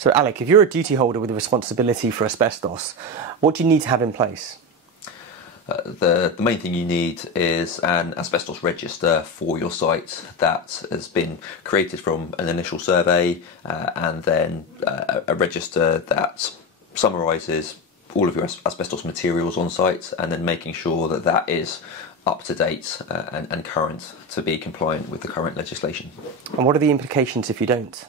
So Alec, if you're a duty holder with a responsibility for asbestos, what do you need to have in place? The main thing you need is an asbestos register for your site that has been created from an initial survey, and then a register that summarises all of your asbestos materials on site, and then making sure that that is up to date and current to be compliant with the current legislation. And what are the implications if you don't?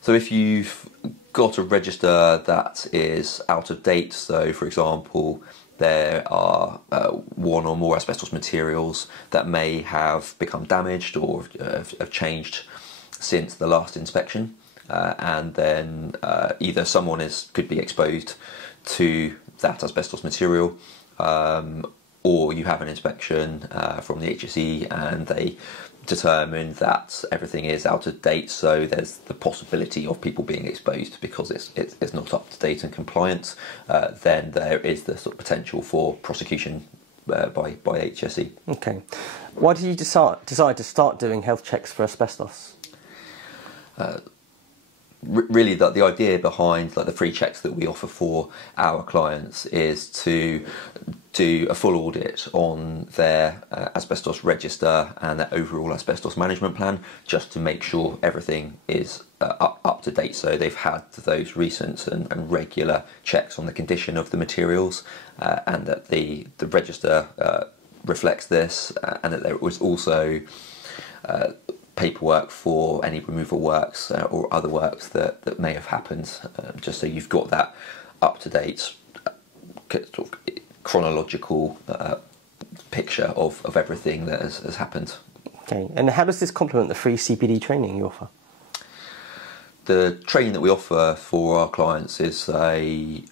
So if you've got a register that is out of date, so for example there are one or more asbestos materials that may have become damaged or have changed since the last inspection, and then either someone could be exposed to that asbestos material, or you have an inspection from the HSE and they determine that everything is out of date, so there's the possibility of people being exposed because it's not up to date and compliant, then there is the sort of potential for prosecution by HSE. Okay. Why did you decide to start doing health checks for asbestos? Really, the idea behind the free checks that we offer for our clients is to do a full audit on their asbestos register and their overall asbestos management plan, just to make sure everything is up to date. So they've had those recent and regular checks on the condition of the materials, and that the register reflects this, and that there was also paperwork for any removal works or other works that may have happened, just so you've got that up-to-date sort of chronological picture of everything that has happened. Okay, and how does this complement the free CPD training you offer? The training that we offer for our clients is a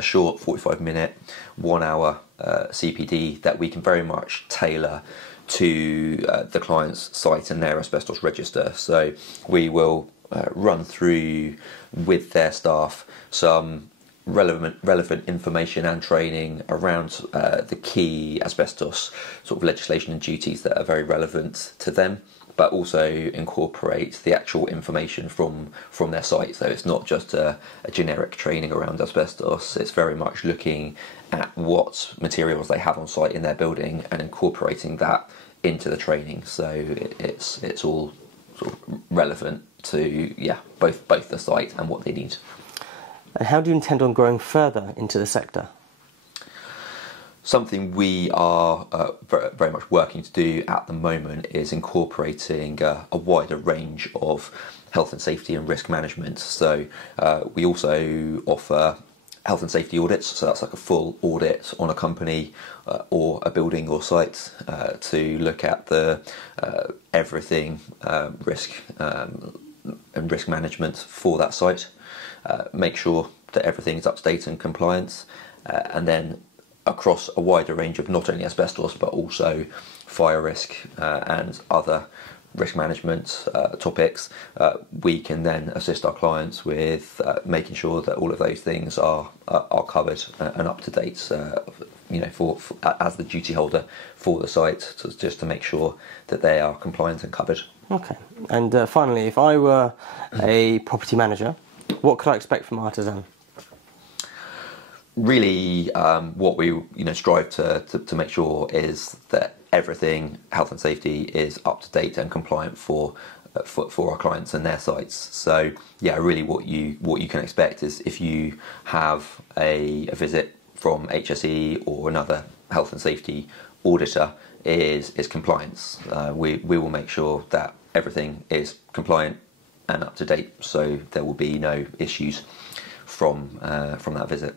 short 45-minute, 1-hour CPD that we can very much tailor to the client's site and their asbestos register. So we will run through with their staff some relevant information and training around the key asbestos sort of legislation and duties that are very relevant to them, but also incorporate the actual information from their site. So it's not just a generic training around asbestos, it's very much looking at what materials they have on site in their building and incorporating that into the training. So it's all sort of relevant to both the site and what they need. And how do you intend on growing further into the sector? Something we are very much working to do at the moment is incorporating a wider range of health and safety and risk management. So we also offer health and safety audits, so that's like a full audit on a company or a building or site to look at the everything risk and risk management for that site, make sure that everything is up to date and compliant, and then across a wider range of not only asbestos but also fire risk and other risk management topics, we can then assist our clients with making sure that all of those things are covered and up to date, for as the duty holder for the site, just to make sure that they are compliant and covered. Okay, and finally, if I were a property manager, what could I expect from Artisan? Really, what we strive to make sure is that everything health and safety is up to date and compliant for our clients and their sites. So yeah, really what you can expect is, if you have a visit from HSE or another health and safety auditor, is compliance. We will make sure that everything is compliant and up to date, so there will be no issues from that visit.